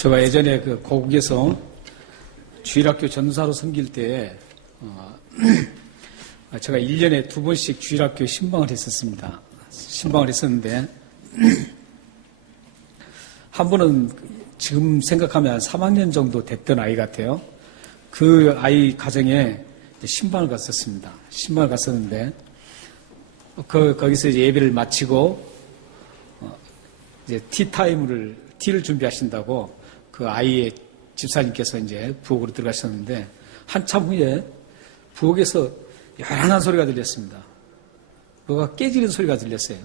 제가 예전에 그 고국에서 주일학교 전사로 섬길 때, 제가 1년에 2번씩 주일학교 신방을 했었습니다. 신방을 했었는데, 한 번은 지금 생각하면 한 3학년 정도 됐던 아이 같아요. 그 아이 가정에 신방을 갔었습니다. 신방을 갔었는데, 거기서 이제 예배를 마치고, 이제 티를 준비하신다고 그 아이의 집사님께서 이제 부엌으로 들어가셨는데, 한참 후에 부엌에서 요란한 소리가 들렸습니다. 뭐가 깨지는 소리가 들렸어요.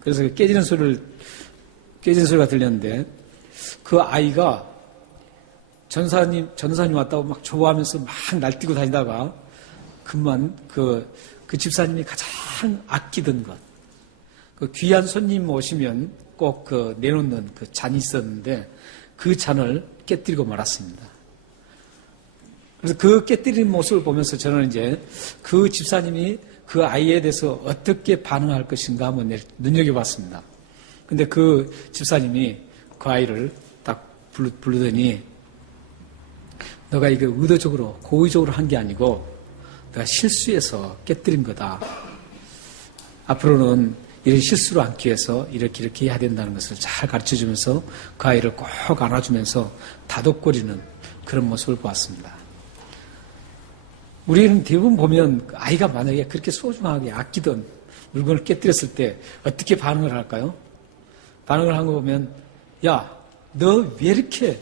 그래서 그 깨지는 소리가 들렸는데, 그 아이가 전사님 왔다고 막 좋아하면서 막 날뛰고 다니다가, 그 집사님이 가장 아끼던 것, 그 귀한 손님 오시면 꼭 내놓는 그 잔이 있었는데, 그 잔을 깨뜨리고 말았습니다. 그래서 그 깨뜨리는 모습을 보면서 저는 이제 그 집사님이 그 아이에 대해서 어떻게 반응할 것인가 한번 눈여겨봤습니다. 근데 그 집사님이 그 아이를 딱 부르더니, 너가 이거 의도적으로, 고의적으로 한 게 아니고, 내가 실수해서 깨뜨린 거다. 앞으로는 이런 실수를 않기 위해서 이렇게 해야 된다는 것을 잘 가르쳐 주면서 그 아이를 꼭 안아주면서 다독거리는 그런 모습을 보았습니다. 우리는 대부분 보면 아이가 만약에 그렇게 소중하게 아끼던 물건을 깨뜨렸을 때 어떻게 반응을 할까요? 반응을 한 거 보면, 야, 너 왜 이렇게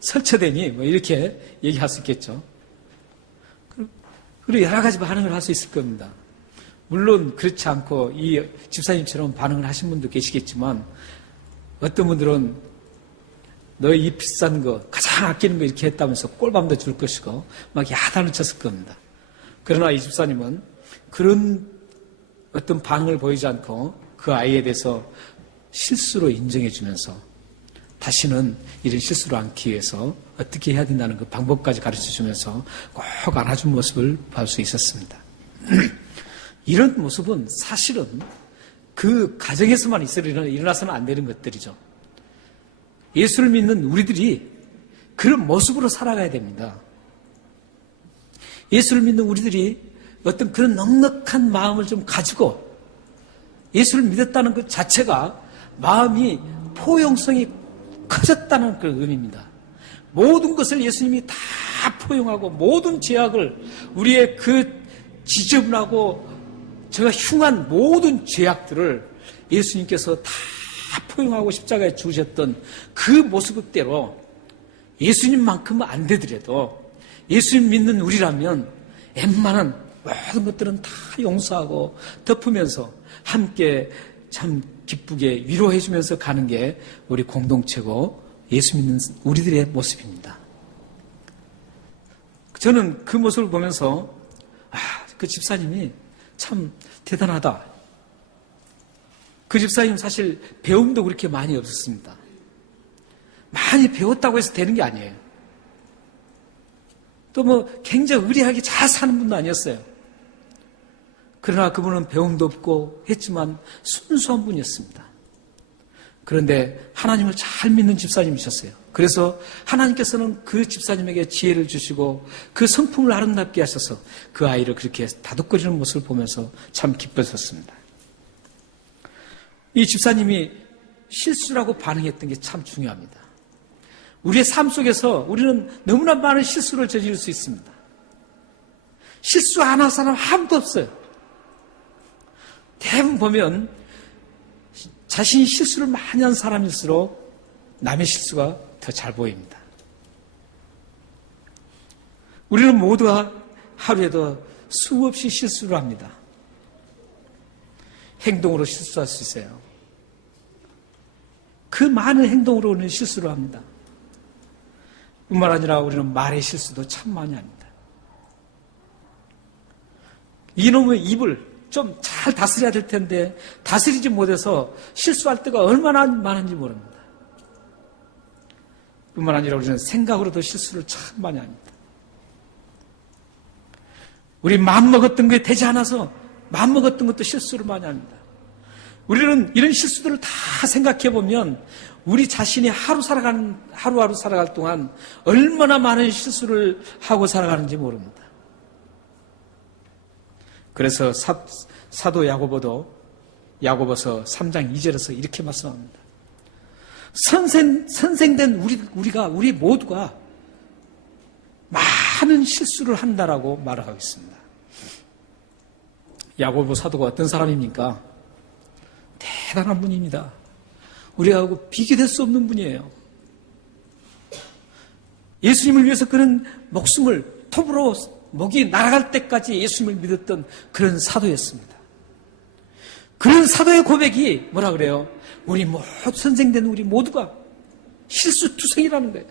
설쳐대니? 뭐 이렇게 얘기할 수 있겠죠. 그리고 여러 가지 반응을 할 수 있을 겁니다. 물론 그렇지 않고 이 집사님처럼 반응을 하신 분도 계시겠지만, 어떤 분들은 너 이 비싼 거, 가장 아끼는 거 이렇게 했다면서 꼴밤도 줄 것이고 막 야단을 쳤을 겁니다. 그러나 이 집사님은 그런 어떤 반응을 보이지 않고 그 아이에 대해서 실수로 인정해 주면서 다시는 이런 실수를 않기 위해서 어떻게 해야 된다는 그 방법까지 가르쳐 주면서 꼭 안아준 모습을 볼 수 있었습니다. 이런 모습은 사실은 그 가정에서만 일어나서는 안 되는 것들이죠. 예수를 믿는 우리들이 그런 모습으로 살아가야 됩니다. 예수를 믿는 우리들이 어떤 그런 넉넉한 마음을 좀 가지고, 예수를 믿었다는 것 자체가 마음이 포용성이 커졌다는 그런 의미입니다. 모든 것을 예수님이 다 포용하고, 모든 죄악을, 우리의 그 지저분하고 제가 흉한 모든 죄악들을 예수님께서 다 포용하고 십자가에 죽으셨던 그 모습대로 예수님만큼은 안 되더라도 예수님 믿는 우리라면 웬만한 모든 것들은 다 용서하고 덮으면서 함께 참 기쁘게 위로해 주면서 가는 게 우리 공동체고 예수 믿는 우리들의 모습입니다. 저는 그 모습을 보면서 그 집사님이 참 대단하다. 그 집사님 사실 배움도 그렇게 많이 없었습니다. 많이 배웠다고 해서 되는 게 아니에요. 또 뭐 굉장히 의리하게 잘 사는 분도 아니었어요. 그러나 그분은 배움도 없고 했지만 순수한 분이었습니다. 그런데 하나님을 잘 믿는 집사님이셨어요. 그래서 하나님께서는 그 집사님에게 지혜를 주시고 그 성품을 아름답게 하셔서 그 아이를 그렇게 다독거리는 모습을 보면서 참 기뻤었습니다. 이 집사님이 실수라고 반응했던 게 참 중요합니다. 우리의 삶 속에서 우리는 너무나 많은 실수를 저지를 수 있습니다. 실수 안 한 사람 아무도 없어요. 대부분 보면 자신이 실수를 많이 한 사람일수록 남의 실수가 더 잘 보입니다. 우리는 모두가 하루에도 수없이 실수를 합니다. 행동으로 실수할 수 있어요. 그 많은 행동으로 우리는 실수를 합니다. 뿐만 아니라 우리는 말의 실수도 참 많이 합니다. 이놈의 입을 좀 잘 다스려야 될 텐데 다스리지 못해서 실수할 때가 얼마나 많은지 모릅니다. 뿐만 아니라 우리는 생각으로도 실수를 참 많이 합니다. 우리 마음먹었던 게 되지 않아서 마음먹었던 것도 실수를 많이 합니다. 우리는 이런 실수들을 다 생각해 보면 우리 자신이 하루하루 살아갈 동안 얼마나 많은 실수를 하고 살아가는지 모릅니다. 그래서 사도 야고보서 3장 2절에서 이렇게 말씀합니다. 선생된 우리 모두가 많은 실수를 한다라고 말하고 있습니다. 야고보 사도가 어떤 사람입니까? 대단한 분입니다. 우리하고 비교될 수 없는 분이에요. 예수님을 위해서 그는 목숨을 톱으로 목이 날아갈 때까지 예수님을 믿었던 그런 사도였습니다. 그런 사도의 고백이 뭐라 그래요? 선생된 우리 모두가 실수투성이라는 거예요.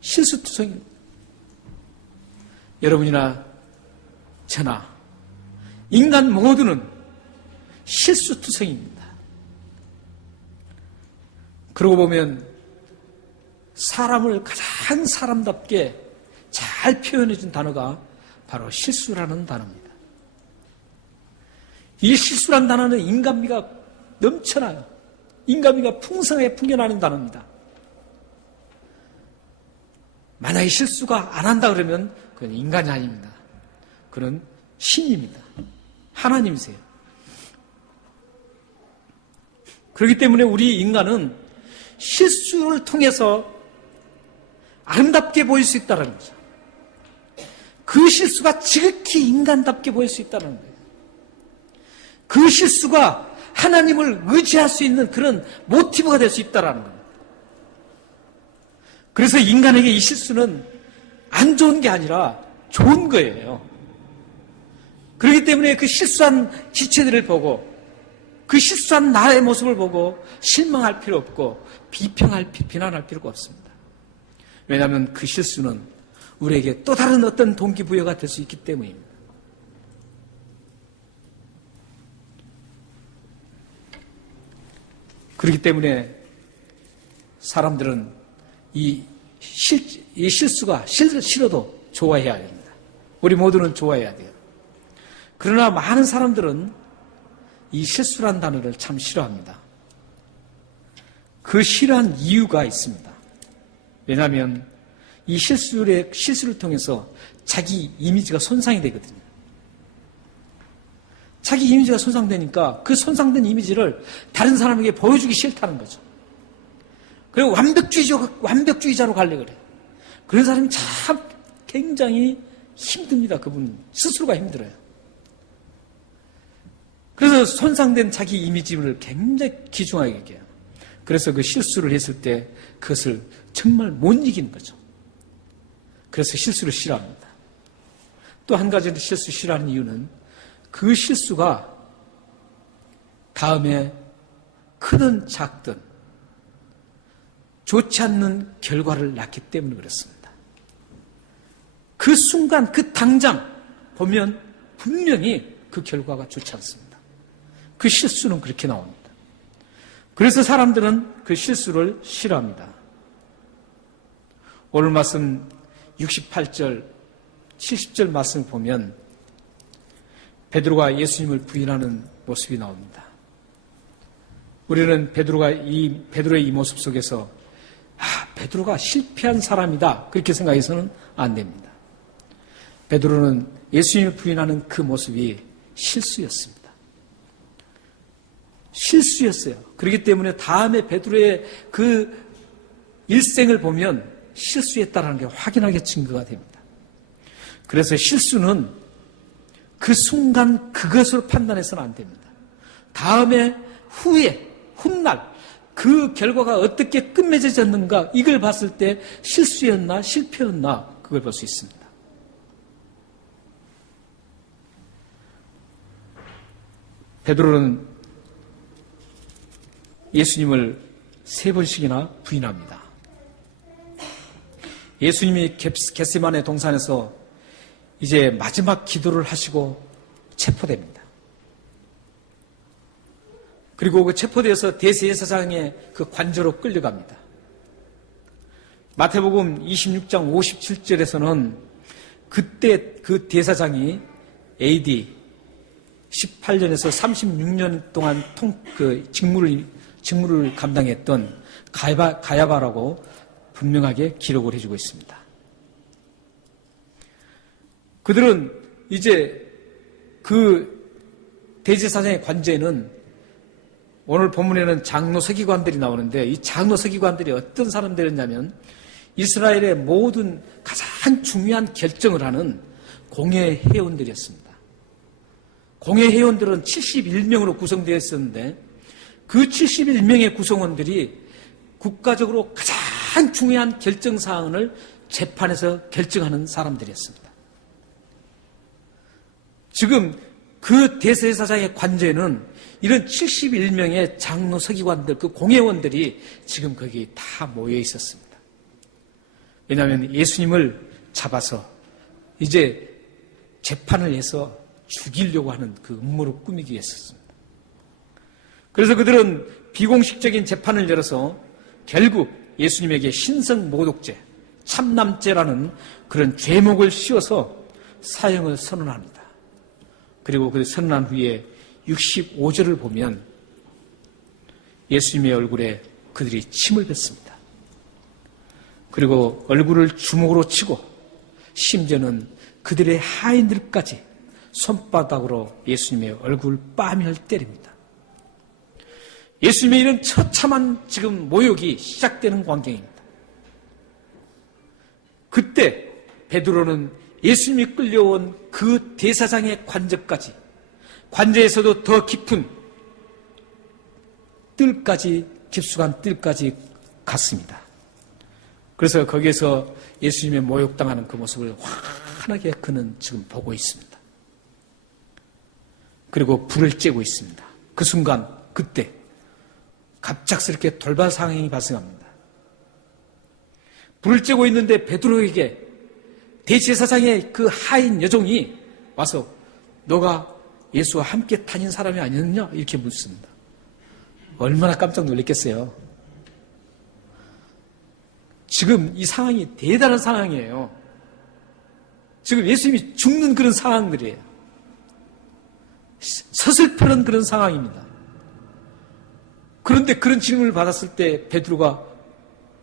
실수투성입니다. 여러분이나 저나 인간 모두는 실수투성입니다. 그러고 보면 사람을 가장 사람답게 잘 표현해준 단어가 바로 실수라는 단어입니다. 이 실수라는 단어는 인간미가 넘쳐나요. 인간미가 풍성하게 풍겨나는 단어입니다. 만약에 실수가 안 한다 그러면 그건 인간이 아닙니다. 그는 신입니다. 하나님이세요. 그렇기 때문에 우리 인간은 실수를 통해서 아름답게 보일 수 있다는 거죠. 그 실수가 지극히 인간답게 보일 수 있다는 거예요. 그 실수가 하나님을 의지할 수 있는 그런 모티브가 될 수 있다는 겁니다. 그래서 인간에게 이 실수는 안 좋은 게 아니라 좋은 거예요. 그렇기 때문에 그 실수한 지체들을 보고 그 실수한 나의 모습을 보고 실망할 필요 없고 비난할 필요가 없습니다. 왜냐하면 그 실수는 우리에게 또 다른 어떤 동기부여가 될 수 있기 때문입니다. 그렇기 때문에 사람들은 이 실수가 싫어도 좋아해야 됩니다. 우리 모두는 좋아해야 돼요. 그러나 많은 사람들은 이 실수란 단어를 참 싫어합니다. 그 싫어한 이유가 있습니다. 왜냐하면 이 실수를 통해서 자기 이미지가 손상이 되거든요. 자기 이미지가 손상되니까 그 손상된 이미지를 다른 사람에게 보여주기 싫다는 거죠. 그리고 완벽주의자로 가려고 그래요. 그런 사람이 참 굉장히 힘듭니다. 그분 스스로가 힘들어요. 그래서 손상된 자기 이미지를 굉장히 귀중하게 여겨요. 그래서 그 실수를 했을 때 그것을 정말 못 이기는 거죠. 그래서 실수를 싫어합니다. 또 한 가지 실수 싫어하는 이유는 그 실수가 다음에 크든 작든 좋지 않는 결과를 낳기 때문에 그렇습니다. 그 순간, 그 당장 보면 분명히 그 결과가 좋지 않습니다. 그 실수는 그렇게 나옵니다. 그래서 사람들은 그 실수를 싫어합니다. 오늘 말씀 68절, 70절 말씀을 보면 베드로가 예수님을 부인하는 모습이 나옵니다. 우리는 베드로의 이 모습 속에서 베드로가 실패한 사람이다 그렇게 생각해서는 안 됩니다. 베드로는 예수님을 부인하는 그 모습이 실수였습니다. 실수였어요. 그렇기 때문에 다음에 베드로의 그 일생을 보면 실수했다는 게 확인하게 증거가 됩니다. 그래서 실수는 그 순간 그것으로 판단해서는 안 됩니다. 다음에 훗날 그 결과가 어떻게 끝맺어졌는가 이걸 봤을 때 실수였나 실패였나 그걸 볼 수 있습니다. 베드로는 예수님을 3번씩이나 부인합니다. 예수님이 겟세마네 동산에서 이제 마지막 기도를 하시고 체포됩니다. 그리고 그 체포되어서 대제사장의 그 관저로 끌려갑니다. 마태복음 26장 57절에서는 그때 그 대사장이 AD 18년에서 36년 동안 직무를 직무를 감당했던 가야바라고 분명하게 기록을 해주고 있습니다. 그들은 이제 그 대제사장의 관제는 오늘 본문에는 장로 서기관들이 나오는데 이 장로 서기관들이 어떤 사람들이었냐면 이스라엘의 모든 가장 중요한 결정을 하는 공회 회원들이었습니다. 공회 회원들은 71명으로 구성되어 있었는데 그 71명의 구성원들이 국가적으로 가장 중요한 결정사항을 재판에서 결정하는 사람들이었습니다. 지금 그 대제사장의 관제는 이런 71명의 장로 서기관들, 그 공회원들이 지금 거기 다 모여 있었습니다. 왜냐하면 예수님을 잡아서 이제 재판을 해서 죽이려고 하는 그 음모를 꾸미기 위해서였습니다. 그래서 그들은 비공식적인 재판을 열어서 결국 예수님에게 신성모독죄, 참남죄라는 그런 죄목을 씌워서 사형을 선언합니다. 그리고 그 선언한 후에 65절을 보면 예수님의 얼굴에 그들이 침을 뱉습니다. 그리고 얼굴을 주먹으로 치고 심지어는 그들의 하인들까지 손바닥으로 예수님의 얼굴 뺨을 때립니다. 예수님의 이런 처참한 지금 모욕이 시작되는 광경입니다. 그때 베드로는 예수님이 끌려온 그 대사장의 관저까지, 관저에서도 더 깊은 뜰까지, 깊숙한 뜰까지 갔습니다. 그래서 거기에서 예수님의 모욕당하는 그 모습을 환하게 그는 지금 보고 있습니다. 그리고 불을 쬐고 있습니다. 그 순간, 그때 갑작스럽게 돌발 상황이 발생합니다. 불을 쬐고 있는데 베드로에게 대제사장의 그 하인 여종이 와서 너가 예수와 함께 다닌 사람이 아니었냐? 이렇게 묻습니다. 얼마나 깜짝 놀랐겠어요. 지금 이 상황이 대단한 상황이에요. 지금 예수님이 죽는 그런 상황들이에요. 서슬퍼는 그런 상황입니다. 그런데 그런 질문을 받았을 때 베드로가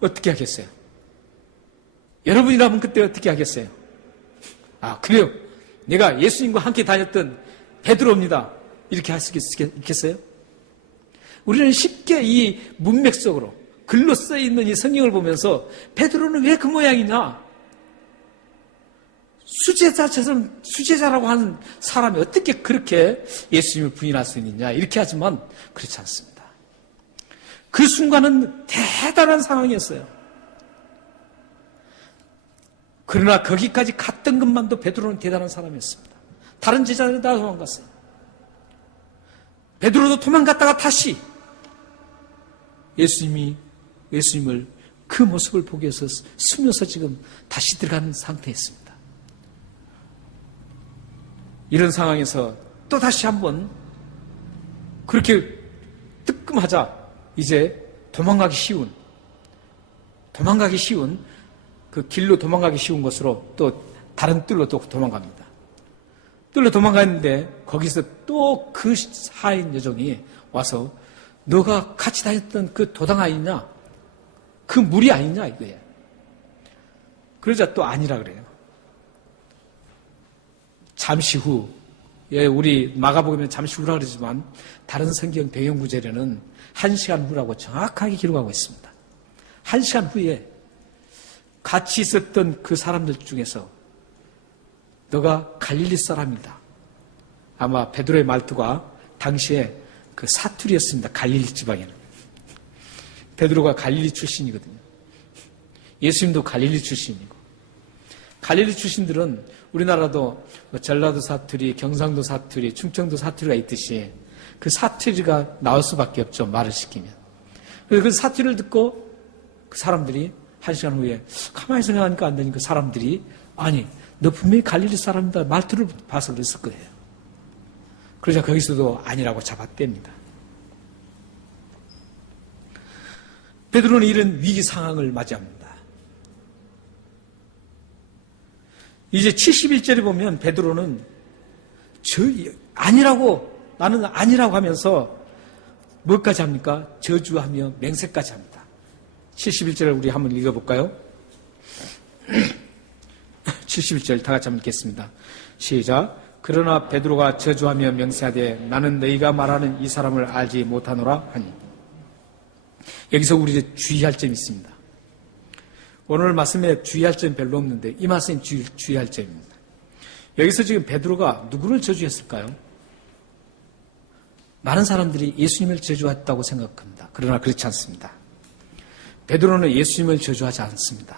어떻게 하겠어요? 여러분이라면 그때 어떻게 하겠어요? 아, 그래요. 내가 예수님과 함께 다녔던 베드로입니다. 이렇게 할 수 있겠어요? 우리는 쉽게 이 문맥 속으로 글로 써있는 이 성경을 보면서 베드로는 왜 그 모양이냐? 수제자라고 하는 사람이 어떻게 그렇게 예수님을 부인할 수 있느냐? 이렇게 하지만 그렇지 않습니다. 그 순간은 대단한 상황이었어요. 그러나 거기까지 갔던 것만도 베드로는 대단한 사람이었습니다. 다른 제자들은 다 도망갔어요. 베드로도 도망갔다가 다시 예수님을 그 모습을 보기 위해서 숨어서 지금 다시 들어가는 상태였습니다. 이런 상황에서 또 다시 한번 그렇게 뜨끔하자 이제 도망가기 쉬운 그 길로 도망가기 쉬운 것으로 또 다른 뜰로 또 도망갑니다. 뜰로 도망갔는데 거기서 또 그 하인 여종이 와서 너가 같이 다녔던 그 도당 아니냐? 그 무리 아니냐 이거예요. 그러자 또 아니라 그래요. 잠시 후, 우리 마가복음에 잠시 후라 그러지만 다른 성경 배경 구절에는 1시간 후라고 정확하게 기록하고 있습니다. 1시간 후에 같이 있었던 그 사람들 중에서 너가 갈릴리 사람이다. 아마 베드로의 말투가 당시에 그 사투리였습니다. 갈릴리 지방에는. 베드로가 갈릴리 출신이거든요. 예수님도 갈릴리 출신이고. 갈릴리 출신들은 우리나라도 전라도 사투리, 경상도 사투리, 충청도 사투리가 있듯이 그 사투리가 나올 수밖에 없죠. 말을 시키면. 그래서 그 사투리를 듣고 그 사람들이 1시간 후에 가만히 생각하니까 안 되니까 그 사람들이 아니 너 분명히 갈릴리 사람이다 말투를 봐서 그랬을 거예요. 그러자 거기서도 아니라고 잡아뗍니다. 베드로는 이런 위기 상황을 맞이합니다. 이제 71절에 보면 베드로는 나는 아니라고 하면서 뭐까지 합니까? 저주하며 맹세까지 합니다. 71절을 우리 한번 읽어볼까요? 71절 다 같이 한번 읽겠습니다. 시작. 그러나 베드로가 저주하며 맹세하되 나는 너희가 말하는 이 사람을 알지 못하노라 하니. 여기서 우리 주의할 점이 있습니다. 오늘 말씀에 주의할 점이 별로 없는데 이 말씀이 주의할 점입니다. 여기서 지금 베드로가 누구를 저주했을까요? 많은 사람들이 예수님을 저주했다고 생각합니다. 그러나 그렇지 않습니다. 베드로는 예수님을 저주하지 않습니다.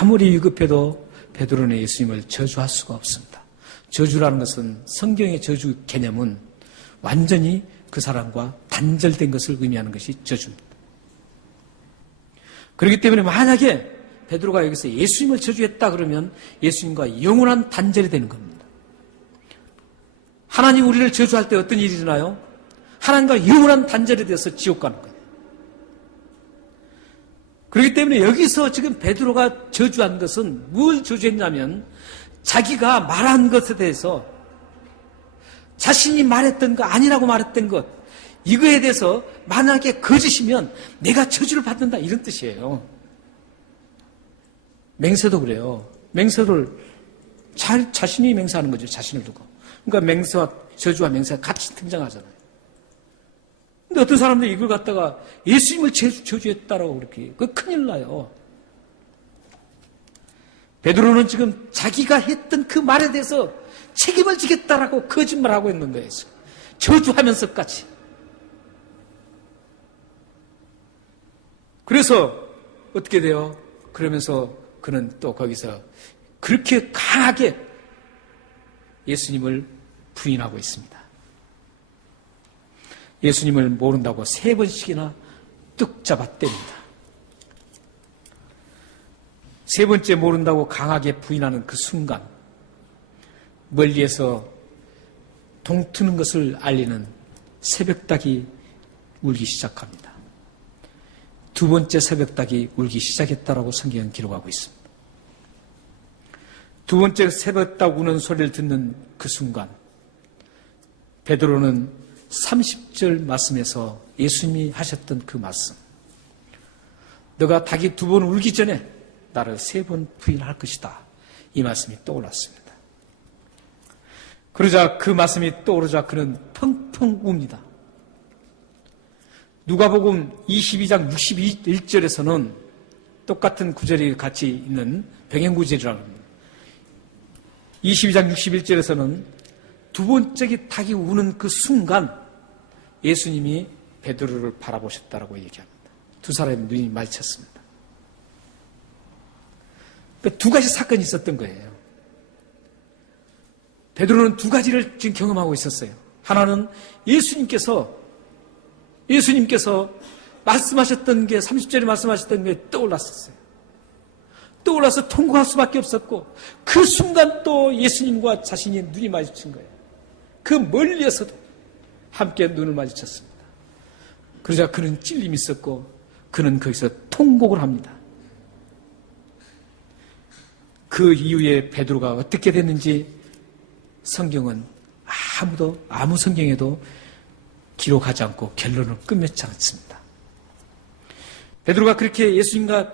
아무리 위급해도 베드로는 예수님을 저주할 수가 없습니다. 저주라는 것은 성경의 저주 개념은 완전히 그 사람과 단절된 것을 의미하는 것이 저주입니다. 그렇기 때문에 만약에 베드로가 여기서 예수님을 저주했다 그러면 예수님과 영원한 단절이 되는 겁니다. 하나님 우리를 저주할 때 어떤 일이 일어나요? 하나님과 영원한 단절이 돼서 지옥 가는 거예요. 그렇기 때문에 여기서 지금 베드로가 저주한 것은 뭘 저주했냐면 자기가 말한 것에 대해서 자신이 말했던 거 아니라고 말했던 것 이거에 대해서 만약에 거짓이면 내가 저주를 받는다 이런 뜻이에요. 맹세도 그래요. 맹세를 자신이 맹세하는 거죠. 자신을 두고. 그러니까 맹세와 저주와 맹세가 같이 등장하잖아요. 근데 어떤 사람들이 이걸 갖다가 예수님을 저주했다라고 그렇게 그 큰일 나요. 베드로는 지금 자기가 했던 그 말에 대해서 책임을 지겠다라고 거짓말하고 있는 거예요. 저주하면서까지. 그래서 어떻게 돼요? 그러면서 그는 또 거기서 그렇게 강하게 예수님을 부인하고 있습니다. 예수님을 모른다고 3번씩이나 뚝 잡아 뗍니다. 3번째 모른다고 강하게 부인하는 그 순간 멀리에서 동트는 것을 알리는 새벽닭이 울기 시작합니다. 2번째 새벽닭이 울기 시작했다라고 성경은 기록하고 있습니다. 2번째 새벽닭 우는 소리를 듣는 그 순간 베드로는 30절 말씀에서 예수님이 하셨던 그 말씀 너가 닭이 2번 울기 전에 나를 3번 부인할 것이다. 이 말씀이 떠올랐습니다. 그러자 그 말씀이 떠오르자 그는 펑펑 웁니다. 누가복음 22장 61절에서는 똑같은 구절이 같이 있는 병행구절이라고 합니다. 22장 61절에서는 2번째 닭이 우는 그 순간 예수님이 베드로를 바라보셨다라고 얘기합니다. 2 사람의 눈이 마주쳤습니다. 그러니까 2가지 사건이 있었던 거예요. 베드로는 2가지를 지금 경험하고 있었어요. 하나는 예수님께서 말씀하셨던 게 30절에 말씀하셨던 게 떠올랐었어요. 떠올라서 통곡할 수밖에 없었고 그 순간 또 예수님과 자신이 눈이 마주친 거예요. 그 멀리에서도 함께 눈을 마주쳤습니다. 그러자 그는 찔림이 있었고 그는 거기서 통곡을 합니다. 그 이후에 베드로가 어떻게 됐는지 성경은 아무 성경에도 기록하지 않고 결론을 끝맺지 않습니다. 베드로가 그렇게 예수님과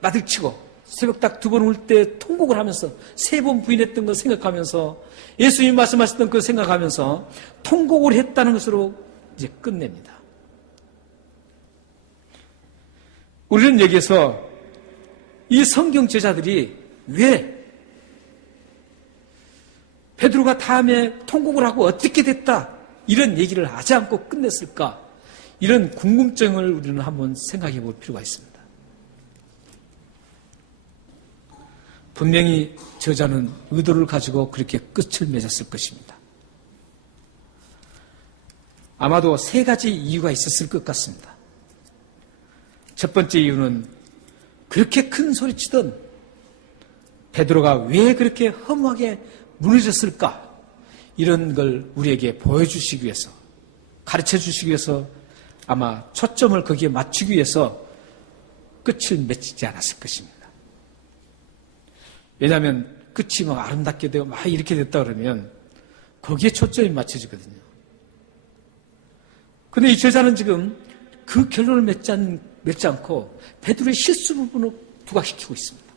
마주치고 새벽닭 2번 울 때 통곡을 하면서 3번 부인했던 걸 생각하면서 예수님 말씀하셨던 걸 생각하면서 통곡을 했다는 것으로 이제 끝냅니다. 우리는 여기에서 이 성경 제자들이 왜 베드로가 다음에 통곡을 하고 어떻게 됐다 이런 얘기를 하지 않고 끝냈을까 이런 궁금증을 우리는 한번 생각해 볼 필요가 있습니다. 분명히 저자는 의도를 가지고 그렇게 끝을 맺었을 것입니다. 아마도 3가지 이유가 있었을 것 같습니다. 첫 번째 이유는 그렇게 큰 소리치던 베드로가 왜 그렇게 허무하게 무너졌을까? 이런 걸 우리에게 보여주시기 위해서, 가르쳐 주시기 위해서 아마 초점을 거기에 맞추기 위해서 끝을 맺지 않았을 것입니다. 왜냐하면 끝이 막 아름답게 되고 막 이렇게 됐다 그러면 거기에 초점이 맞춰지거든요. 근데 이 제자는 지금 그 결론을 맺지 않고 베드로의 실수 부분을 부각시키고 있습니다.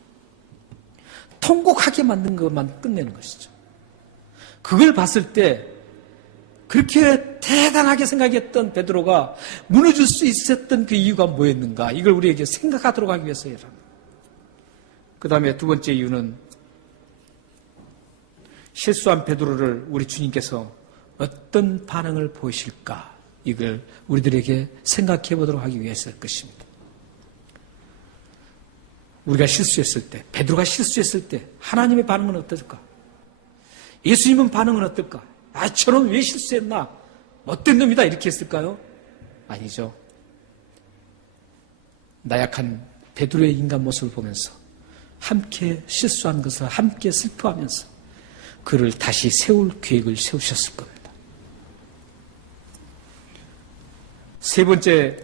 통곡하게 만든 것만 끝내는 것이죠. 그걸 봤을 때 그렇게 대단하게 생각했던 베드로가 무너질 수 있었던 그 이유가 뭐였는가? 이걸 우리에게 생각하도록 하기 위해서예요. 그 다음에 두 번째 이유는 실수한 베드로를 우리 주님께서 어떤 반응을 보이실까? 이걸 우리들에게 생각해 보도록 하기 위해서일 것입니다. 우리가 실수했을 때, 베드로가 실수했을 때 하나님의 반응은 어떨까? 예수님은 반응은 어떨까? 아, 저놈 왜 실수했나? 못된 놈이다 이렇게 했을까요? 아니죠. 나약한 베드로의 인간 모습을 보면서 함께 실수한 것을 함께 슬퍼하면서 그를 다시 세울 계획을 세우셨을 겁니다. 세 번째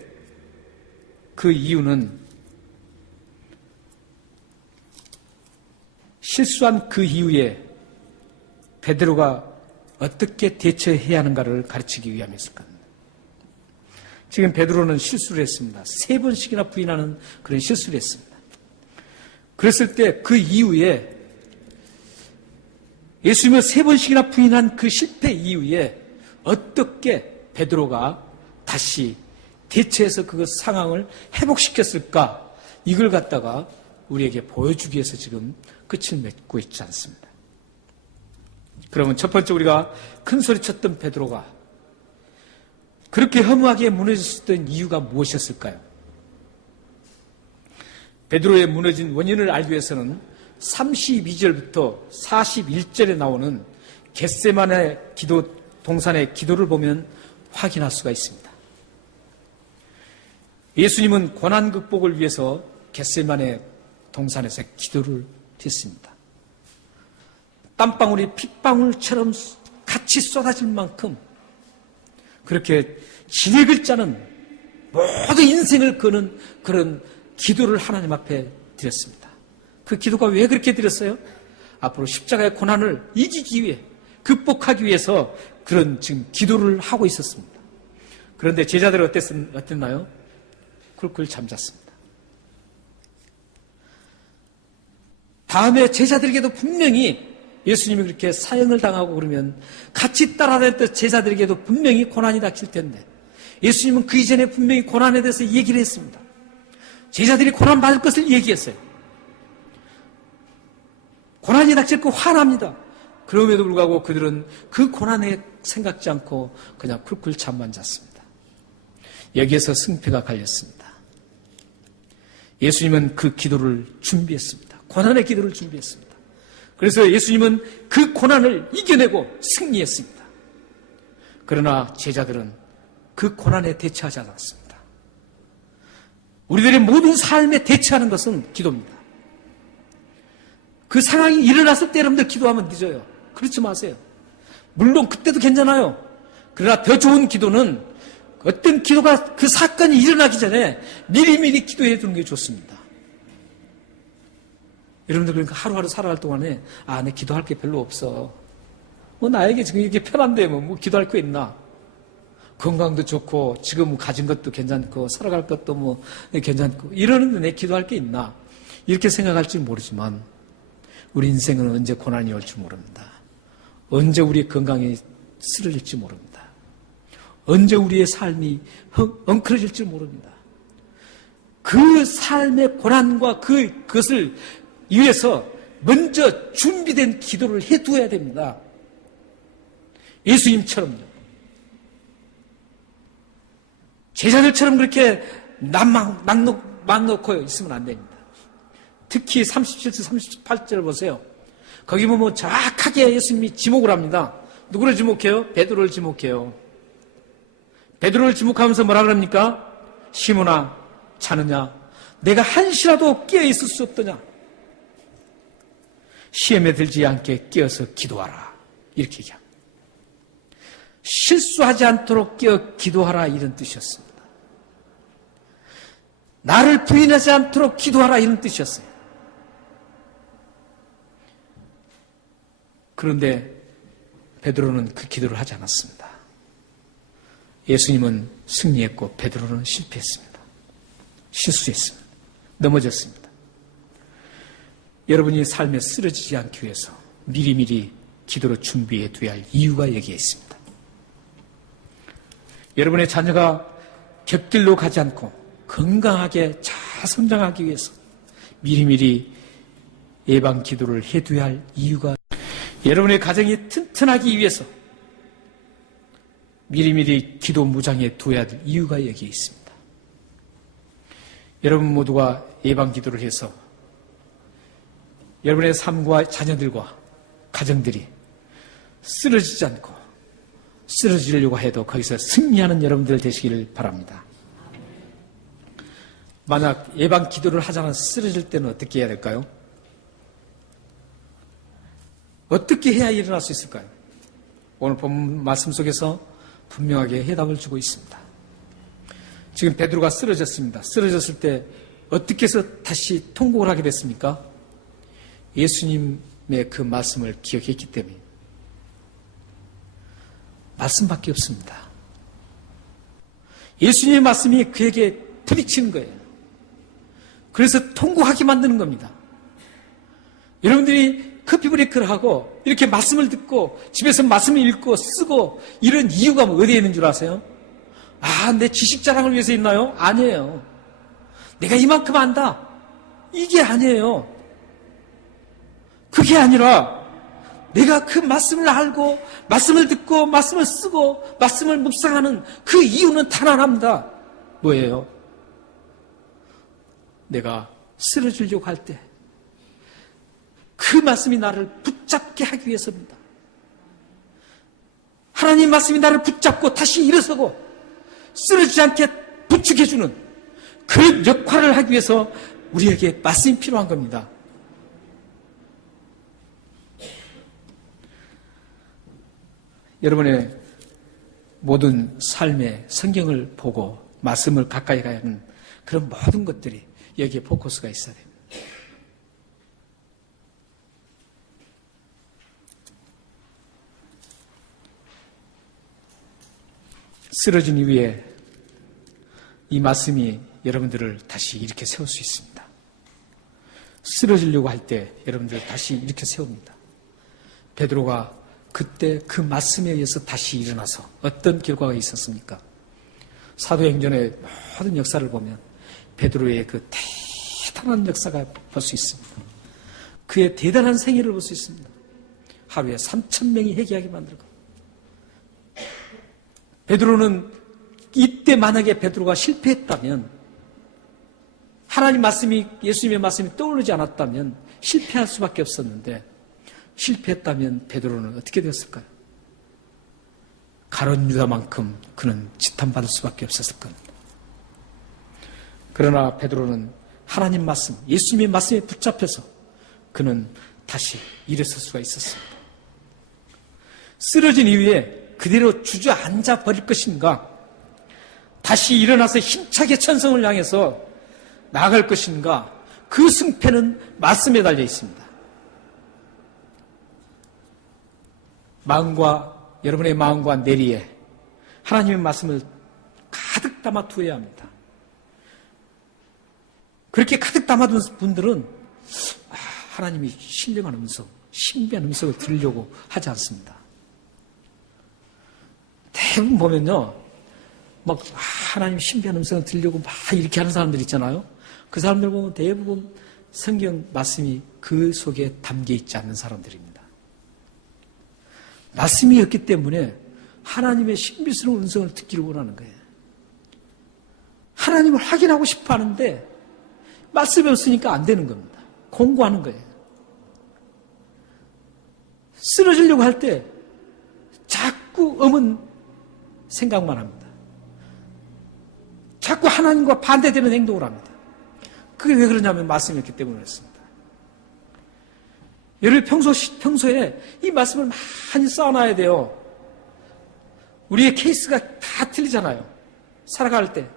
그 이유는 실수한 그 이후에 베드로가 어떻게 대처해야 하는가를 가르치기 위함이었을 겁니다. 지금 베드로는 실수를 했습니다. 3번씩이나 부인하는 그런 실수를 했습니다. 그랬을 때 그 이후에 예수님을 3번씩이나 부인한 그 실패 이후에 어떻게 베드로가 다시 대처해서 그 상황을 회복시켰을까? 이걸 갖다가 우리에게 보여주기 위해서 지금 끝을 맺고 있지 않습니다. 그러면 첫 번째 우리가 큰 소리 쳤던 베드로가 그렇게 허무하게 무너졌던 이유가 무엇이었을까요? 베드로의 무너진 원인을 알기 위해서는 32절부터 41절에 나오는 겟세마네 기도 동산의 기도를 보면 확인할 수가 있습니다. 예수님은 고난 극복을 위해서 겟세마네 동산에서 기도를 드렸습니다. 땀방울이 핏방울처럼 같이 쏟아질 만큼 그렇게 진액을 짜는 모든 인생을 거는 그런 기도를 하나님 앞에 드렸습니다. 그 기도가 왜 그렇게 드렸어요? 앞으로 십자가의 고난을 이기기 위해, 극복하기 위해서 그런 지금 기도를 하고 있었습니다. 그런데 제자들은 어땠나요? 쿨쿨 잠잤습니다. 다음에 제자들에게도 분명히 예수님이 그렇게 사형을 당하고 그러면 같이 따라다녔던 제자들에게도 분명히 고난이 닥칠 텐데 예수님은 그 이전에 분명히 고난에 대해서 얘기를 했습니다. 제자들이 고난받을 것을 얘기했어요. 고난이 닥칠 거 화납니다. 그럼에도 불구하고 그들은 그 고난에 생각지 않고 그냥 쿨쿨 잠만 잤습니다. 여기에서 승패가 갈렸습니다. 예수님은 그 기도를 준비했습니다. 고난의 기도를 준비했습니다. 그래서 예수님은 그 고난을 이겨내고 승리했습니다. 그러나 제자들은 그 고난에 대처하지 않았습니다. 우리들의 모든 삶에 대처하는 것은 기도입니다. 그 상황이 일어났을 때 여러분들 기도하면 늦어요. 그렇지 마세요. 물론 그때도 괜찮아요. 그러나 더 좋은 기도는 어떤 기도가 그 사건이 일어나기 전에 미리미리 기도해 두는 게 좋습니다. 여러분들 그러니까 하루하루 살아갈 동안에 내 기도할 게 별로 없어. 나에게 지금 이렇게 편한데 뭐 기도할 거 있나? 건강도 좋고 지금 가진 것도 괜찮고 살아갈 것도 뭐 괜찮고 이러는데 내 기도할 게 있나? 이렇게 생각할지 모르지만 우리 인생은 언제 고난이 올지 모릅니다. 언제 우리의 건강이 쓰러질지 모릅니다. 언제 우리의 삶이 엉클어질지 모릅니다. 그 삶의 고난과 그것을 위해서 먼저 준비된 기도를 해두어야 됩니다. 예수님처럼요. 제자들처럼 그렇게 맘 놓고 있으면 안 됩니다. 특히 37절, 38절 보세요. 거기 보면 정확하게 예수님이 지목을 합니다. 누구를 지목해요? 베드로를 지목해요. 베드로를 지목하면서 뭐라 그럽니까? 시몬아, 자느냐? 내가 한시라도 깨어 있을 수 없더냐? 시험에 들지 않게 깨어서 기도하라. 이렇게 얘기합니다. 실수하지 않도록 깨어 기도하라 이런 뜻이었습니다. 나를 부인하지 않도록 기도하라 이런 뜻이었어요. 그런데 베드로는 그 기도를 하지 않았습니다. 예수님은 승리했고 베드로는 실패했습니다. 실수했습니다. 넘어졌습니다. 여러분이 삶에 쓰러지지 않기 위해서 미리미리 기도로 준비해 두어야 할 이유가 여기에 있습니다. 여러분의 자녀가 곁길로 가지 않고 건강하게 잘 성장하기 위해서 미리미리 예방 기도를 해둬야 할 이유가, 여러분의 가정이 튼튼하기 위해서 미리미리 기도 무장해 둬야 할 이유가 여기에 있습니다. 여러분 모두가 예방 기도를 해서 여러분의 삶과 자녀들과 가정들이 쓰러지지 않고 쓰러지려고 해도 거기서 승리하는 여러분들 되시기를 바랍니다. 만약 예방 기도를 하잖아 쓰러질 때는 어떻게 해야 될까요? 어떻게 해야 일어날 수 있을까요? 오늘 본 말씀 속에서 분명하게 해답을 주고 있습니다. 지금 베드로가 쓰러졌습니다. 쓰러졌을 때 어떻게 해서 다시 통곡을 하게 됐습니까? 예수님의 그 말씀을 기억했기 때문에. 말씀밖에 없습니다. 예수님의 말씀이 그에게 부딪히는 거예요. 그래서 통곡하게 만드는 겁니다. 여러분들이 커피 브레이크를 하고 이렇게 말씀을 듣고 집에서 말씀을 읽고 쓰고 이런 이유가 어디에 있는 줄 아세요? 아, 내 지식 자랑을 위해서 있나요? 아니에요. 내가 이만큼 안다. 이게 아니에요. 그게 아니라 내가 그 말씀을 알고 말씀을 듣고 말씀을 쓰고 말씀을 묵상하는 그 이유는 단 하나입니다. 뭐예요? 내가 쓰러지려고 할 때 그 말씀이 나를 붙잡게 하기 위해서입니다. 하나님 말씀이 나를 붙잡고 다시 일어서고 쓰러지지 않게 부축해주는 그 역할을 하기 위해서 우리에게 말씀이 필요한 겁니다. 여러분의 모든 삶의 성경을 보고 말씀을 가까이 가야 하는 그런 모든 것들이 여기에 포커스가 있어야 됩니다. 쓰러진 이후에 이 말씀이 여러분들을 다시 이렇게 세울 수 있습니다. 쓰러지려고 할 때 여러분들을 다시 이렇게 세웁니다. 베드로가 그때 그 말씀에 의해서 다시 일어나서 어떤 결과가 있었습니까? 사도행전의 모든 역사를 보면 베드로의 그 대단한 역사가 볼 수 있습니다. 그의 대단한 생애를 볼 수 있습니다. 하루에 3,000명이 회개하게 만들고. 베드로는 이때 만약에 베드로가 실패했다면, 하나님 말씀이, 예수님의 말씀이 떠오르지 않았다면 실패할 수밖에 없었는데, 실패했다면 베드로는 어떻게 되었을까요? 가룟 유다만큼 그는 지탄받을 수밖에 없었을 겁니다. 그러나 베드로는 하나님 말씀, 예수님의 말씀에 붙잡혀서 그는 다시 일어설 수가 있었습니다. 쓰러진 이후에 그대로 주저앉아 버릴 것인가, 다시 일어나서 힘차게 천성을 향해서 나아갈 것인가, 그 승패는 말씀에 달려 있습니다. 여러분의 마음과 내리에 하나님의 말씀을 가득 담아 두어야 합니다. 그렇게 가득 담아둔 분들은 하나님이 신령한 음성, 신비한 음성을 들으려고 하지 않습니다. 대부분 보면요, 하나님 신비한 음성을 들으려고 막 이렇게 하는 사람들 있잖아요. 그 사람들 보면 대부분 성경 말씀이 그 속에 담겨 있지 않는 사람들입니다. 말씀이 없기 때문에 하나님의 신비스러운 음성을 듣기를 원하는 거예요. 하나님을 확인하고 싶어 하는데 말씀이 없으니까 안 되는 겁니다. 공부하는 거예요. 쓰러지려고 할 때 자꾸 엄은 생각만 합니다. 자꾸 하나님과 반대되는 행동을 합니다. 그게 왜 그러냐면 말씀이 없기 때문에 그렇습니다. 여러분 평소에 이 말씀을 많이 쌓아놔야 돼요. 우리의 케이스가 다 틀리잖아요. 살아갈 때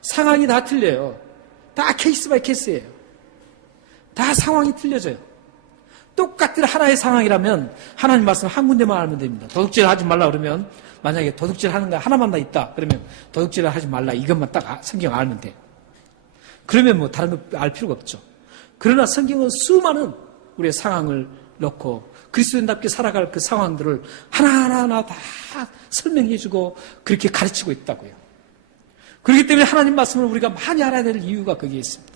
상황이 다 틀려요. 다 케이스 바이 케이스예요. 다 상황이 틀려져요. 똑같은 하나의 상황이라면 하나님 말씀 한 군데만 알면 됩니다. 도둑질 하지 말라 그러면 만약에 도둑질 하는 거 하나만 다 있다. 그러면 도둑질을 하지 말라. 이것만 딱 성경 알면 돼요. 그러면 뭐 다른 거 알 필요가 없죠. 그러나 성경은 수많은 우리의 상황을 놓고 그리스도인답게 살아갈 그 상황들을 하나하나 다 설명해주고 그렇게 가르치고 있다고요. 그렇기 때문에 하나님 말씀을 우리가 많이 알아야 될 이유가 거기에 있습니다.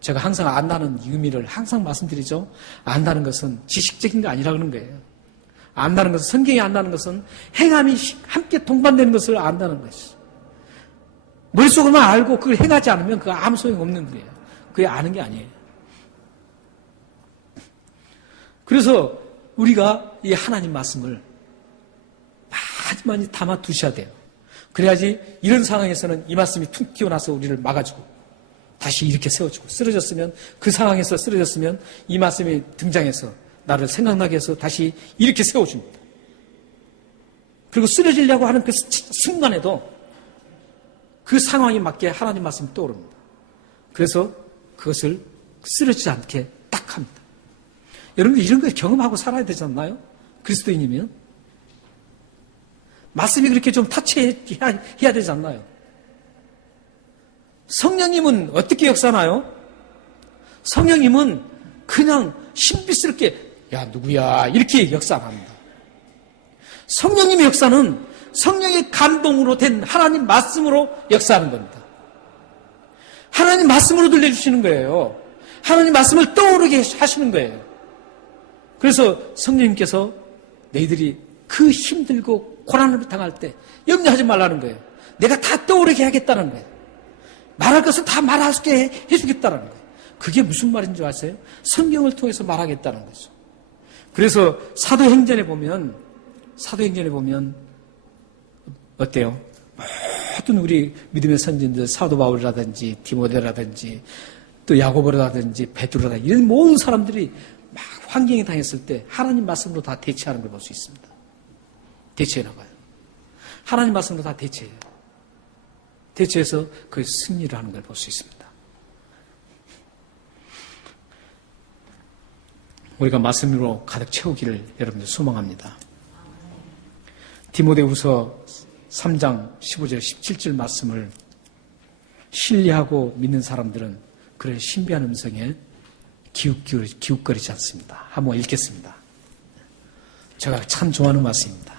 제가 항상 안다는 의미를 항상 말씀드리죠. 안다는 것은 지식적인 게 아니라 그런 거예요. 안다는 것은, 성경이 안다는 것은 행함이 함께 동반되는 것을 안다는 것이죠. 머릿속으로만 알고 그걸 행하지 않으면 그거 아무 소용없는 거예요. 그게 아는 게 아니에요. 그래서 우리가 이 하나님 말씀을 많이 담아 두셔야 돼요. 그래야지 이런 상황에서는 이 말씀이 툭 튀어나와서 우리를 막아주고 다시 이렇게 세워주고 쓰러졌으면 그 상황에서 쓰러졌으면 이 말씀이 등장해서 나를 생각나게 해서 다시 이렇게 세워줍니다. 그리고 쓰러지려고 하는 그 순간에도 그 상황에 맞게 하나님 말씀이 떠오릅니다. 그래서 그것을 쓰러지지 않게 딱 합니다. 여러분들 이런 걸 경험하고 살아야 되지 않나요? 그리스도인이면 말씀이 그렇게 좀 터치해야 되지 않나요? 성령님은 어떻게 역사하나요? 성령님은 그냥 신비스럽게 야 누구야 이렇게 역사 안 합니다. 성령님의 역사는 성령의 감동으로 된 하나님 말씀으로 역사하는 겁니다. 하나님 말씀으로 들려주시는 거예요. 하나님 말씀을 떠오르게 하시는 거예요. 그래서 성령님께서 너희들이 그 힘들고 고난을 당할 때 염려하지 말라는 거예요. 내가 다 떠오르게 하겠다는 거예요. 말할 것은 다 말할 수 있게 해주겠다는 거예요. 그게 무슨 말인 줄 아세요? 성경을 통해서 말하겠다는 거죠. 그래서 사도행전에 보면 어때요? 모든 우리 믿음의 선진들 사도 바울이라든지 디모데라든지 또 야고보라든지 베드로라든지 이런 모든 사람들이 막 환경에 당했을 때 하나님 말씀으로 다 대처하는 걸 볼 수 있습니다. 대처해 나가요. 하나님 말씀으로 다 대처해요. 대처해서 그 승리를 하는 걸 볼 수 있습니다. 우리가 말씀으로 가득 채우기를 여러분들 소망합니다. 디모데후서 3장 15절 17절 말씀을 신뢰하고 믿는 사람들은 그런 신비한 음성에 기웃거리지 않습니다. 한번 읽겠습니다. 제가 참 좋아하는 말씀입니다.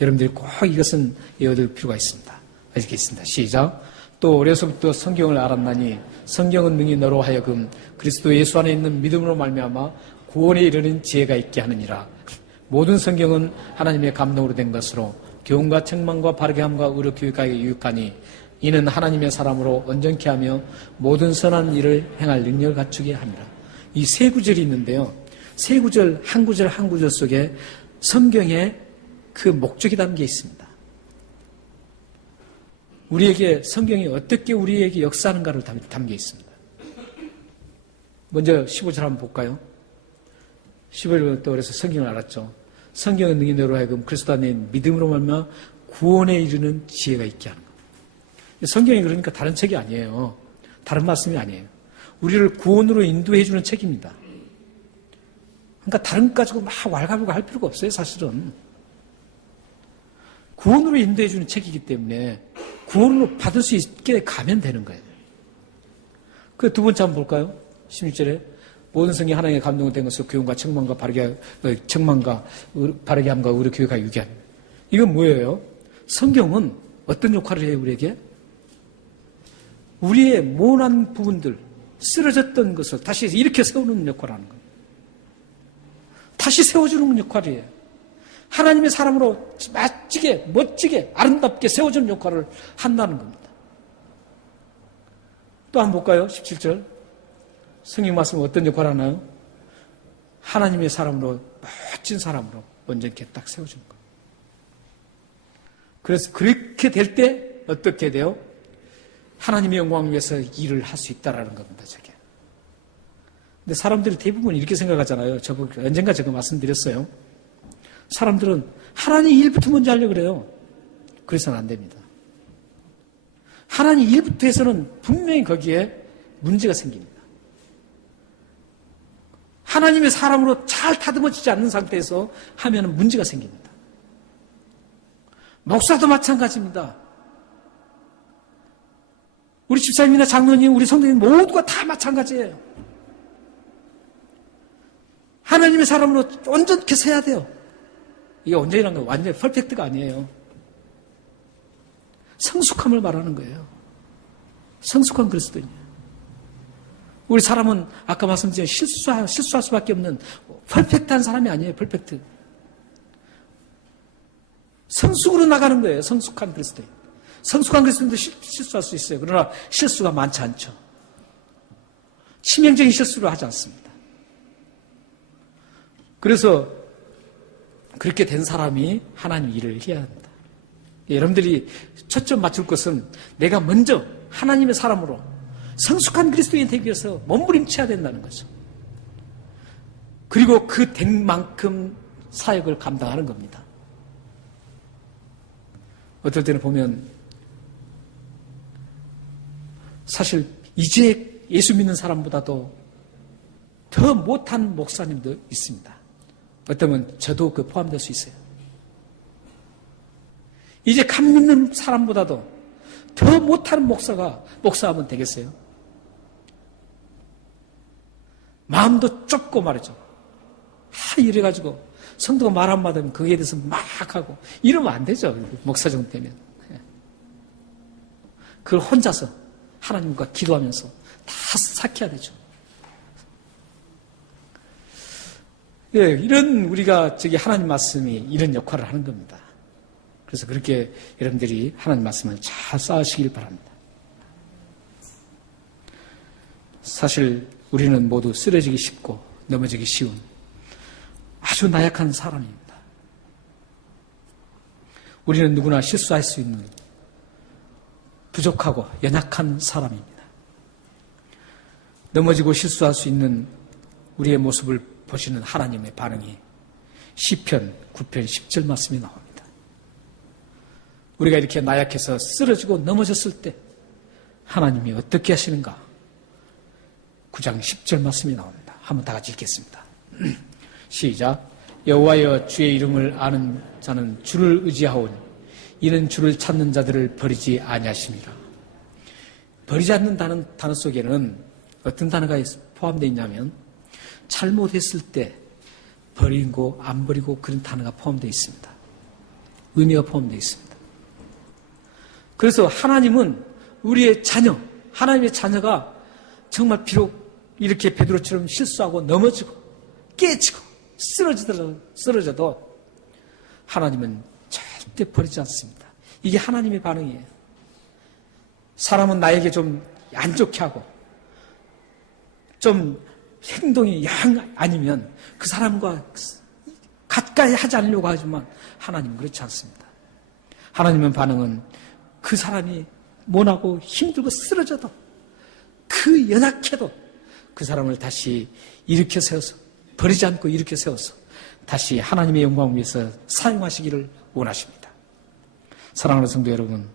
여러분들이 꼭 이것은 외워둘 필요가 있습니다. 읽겠습니다. 시작. 또 어려서부터 성경을 알았나니 성경은 능히 너로 하여금 그리스도 예수 안에 있는 믿음으로 말미암아 구원에 이르는 지혜가 있게 하느니라. 모든 성경은 하나님의 감동으로 된 것으로 교훈과 책망과 바르게 함과 의로 교육하기에 유익하니 이는 하나님의 사람으로 온전케 하며 모든 선한 일을 행할 능력을 갖추게 합니다. 이 세 구절이 있는데요. 세 구절 한 구절 한 구절 속에 성경의 그 목적이 담겨 있습니다. 우리에게 성경이 어떻게 우리에게 역사하는가를 담겨 있습니다. 먼저 15절 한번 볼까요? 15절부터 그래서 성경을 알았죠. 성경은 능히 너로 하여금 그리스도 안에 믿음으로 말미암아 구원에 이르는 지혜가 있게 하는 것. 성경이 그러니까 다른 책이 아니에요. 다른 말씀이 아니에요. 우리를 구원으로 인도해 주는 책입니다. 그러니까 다른 것 가지고 막 왈가불가 할 필요가 없어요, 사실은. 구원으로 인도해 주는 책이기 때문에 구원으로 받을 수 있게 가면 되는 거예요. 그 두 번째 한번 볼까요? 16절에 모든 성이 하나님의 감동을 된 것으로 교훈과 책망과 바르게 함과 의로 교육하여 유기한. 이건 뭐예요? 성경은 어떤 역할을 해요, 우리에게? 우리의 모난 부분들, 쓰러졌던 것을 다시 이렇게 세우는 역할을 하는 거예요. 다시 세워주는 역할이에요. 하나님의 사람으로 멋지게, 아름답게 세워주는 역할을 한다는 겁니다. 또 한번 볼까요? 17절. 성경 말씀은 어떤 역할을 하나요? 하나님의 사람으로, 멋진 사람으로 온전케 딱 세워주는 거예요. 그래서 그렇게 될 때 어떻게 돼요? 하나님의 영광을 위해서 일을 할 수 있다라는 겁니다, 저게. 근데 사람들이 대부분 이렇게 생각하잖아요. 언젠가 제가 말씀드렸어요. 사람들은 하나님 일부터 먼저 하려고 그래요. 그래서는 안 됩니다. 하나님 일부터 해서는 분명히 거기에 문제가 생깁니다. 하나님의 사람으로 잘 다듬어지지 않는 상태에서 하면 문제가 생깁니다. 목사도 마찬가지입니다. 우리 집사님이나 장로님, 우리 성도님 모두가 다 마찬가지예요. 하나님의 사람으로 온전히 서야 돼요. 이게 온전이라는 건 완전히 퍼펙트가 아니에요. 성숙함을 말하는 거예요. 성숙한 그리스도인이에요. 우리 사람은 아까 말씀드린 실수할 수밖에 없는 퍼펙트한 사람이 아니에요. 퍼펙트. 성숙으로 나가는 거예요. 성숙한 그리스도인. 성숙한 그리스도인도 실수할 수 있어요. 그러나 실수가 많지 않죠. 치명적인 실수를 하지 않습니다. 그래서 그렇게 된 사람이 하나님 일을 해야 합니다. 여러분들이 초점 맞출 것은 내가 먼저 하나님의 사람으로 성숙한 그리스도인이 되기 위해서 몸부림쳐야 된다는 거죠. 그리고 그 된 만큼 사역을 감당하는 겁니다. 어떨 때는 보면 사실 이제 예수 믿는 사람보다도 더 못한 목사님도 있습니다. 어쩌면 저도 그 포함될 수 있어요. 이제 감 믿는 사람보다도 더 못하는 목사가 목사하면 되겠어요? 마음도 좁고 말이죠. 이래가지고 성도가 말 한마디 하면 거기에 대해서 막 하고 이러면 안 되죠. 목사 정도 되면. 그걸 혼자서 하나님과 기도하면서 다 삭혀야 되죠. 예, 이런 우리가 하나님 말씀이 이런 역할을 하는 겁니다. 그래서 그렇게 여러분들이 하나님 말씀을 잘 쌓으시길 바랍니다. 사실 우리는 모두 쓰러지기 쉽고 넘어지기 쉬운 아주 나약한 사람입니다. 우리는 누구나 실수할 수 있는 부족하고 연약한 사람입니다. 넘어지고 실수할 수 있는 우리의 모습을 보시는 하나님의 반응이 시편 9편 10절 말씀이 나옵니다. 우리가 이렇게 나약해서 쓰러지고 넘어졌을 때 하나님이 어떻게 하시는가? 9장 10절 말씀이 나옵니다. 한번 다 같이 읽겠습니다. 시작. 여호와여 주의 이름을 아는 자는 주를 의지하오니 이는 주를 찾는 자들을 버리지 아니하심이라. 버리지 않는다는 단어 속에는 어떤 단어가 포함되어 있냐면 잘못했을 때 버리고 안 버리고 그런 단어가 포함되어 있습니다. 의미가 포함되어 있습니다. 그래서 하나님은 우리의 자녀, 하나님의 자녀가 정말 비록 이렇게 베드로처럼 실수하고 넘어지고 깨지고 쓰러져도 하나님은 절대 버리지 않습니다. 이게 하나님의 반응이에요. 사람은 나에게 좀 안 좋게 하고 좀 행동이 영 아니면 그 사람과 가까이 하지 않으려고 하지만 하나님은 그렇지 않습니다. 하나님의 반응은 그 사람이 모나고 힘들고 쓰러져도 그 연약해도 그 사람을 다시 일으켜 세워서 버리지 않고 일으켜 세워서 다시 하나님의 영광을 위해서 사용하시기를 원하십니다. 사랑하는 성도 여러분,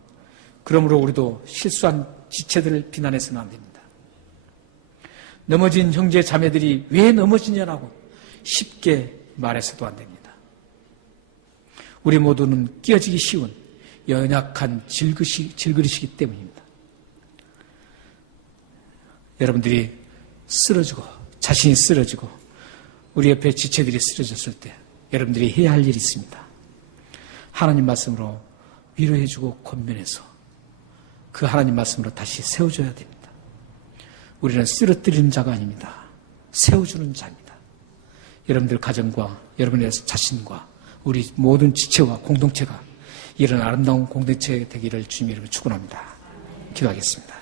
그러므로 우리도 실수한 지체들을 비난해서는 안 됩니다. 넘어진 형제 자매들이 왜 넘어지냐라고 쉽게 말해서도 안 됩니다. 우리 모두는 끼어지기 쉬운 연약한 질그릇이기 때문입니다. 여러분들이 쓰러지고 자신이 쓰러지고 우리 옆에 지체들이 쓰러졌을 때 여러분들이 해야 할 일이 있습니다. 하나님 말씀으로 위로해주고 권면해서 그 하나님 말씀으로 다시 세워줘야 됩니다. 우리는 쓰러뜨리는 자가 아닙니다. 세워주는 자입니다. 여러분들 가정과 여러분의 자신과 우리 모든 지체와 공동체가 이런 아름다운 공동체가 되기를 주님 이름으로 축원합니다. 기도하겠습니다.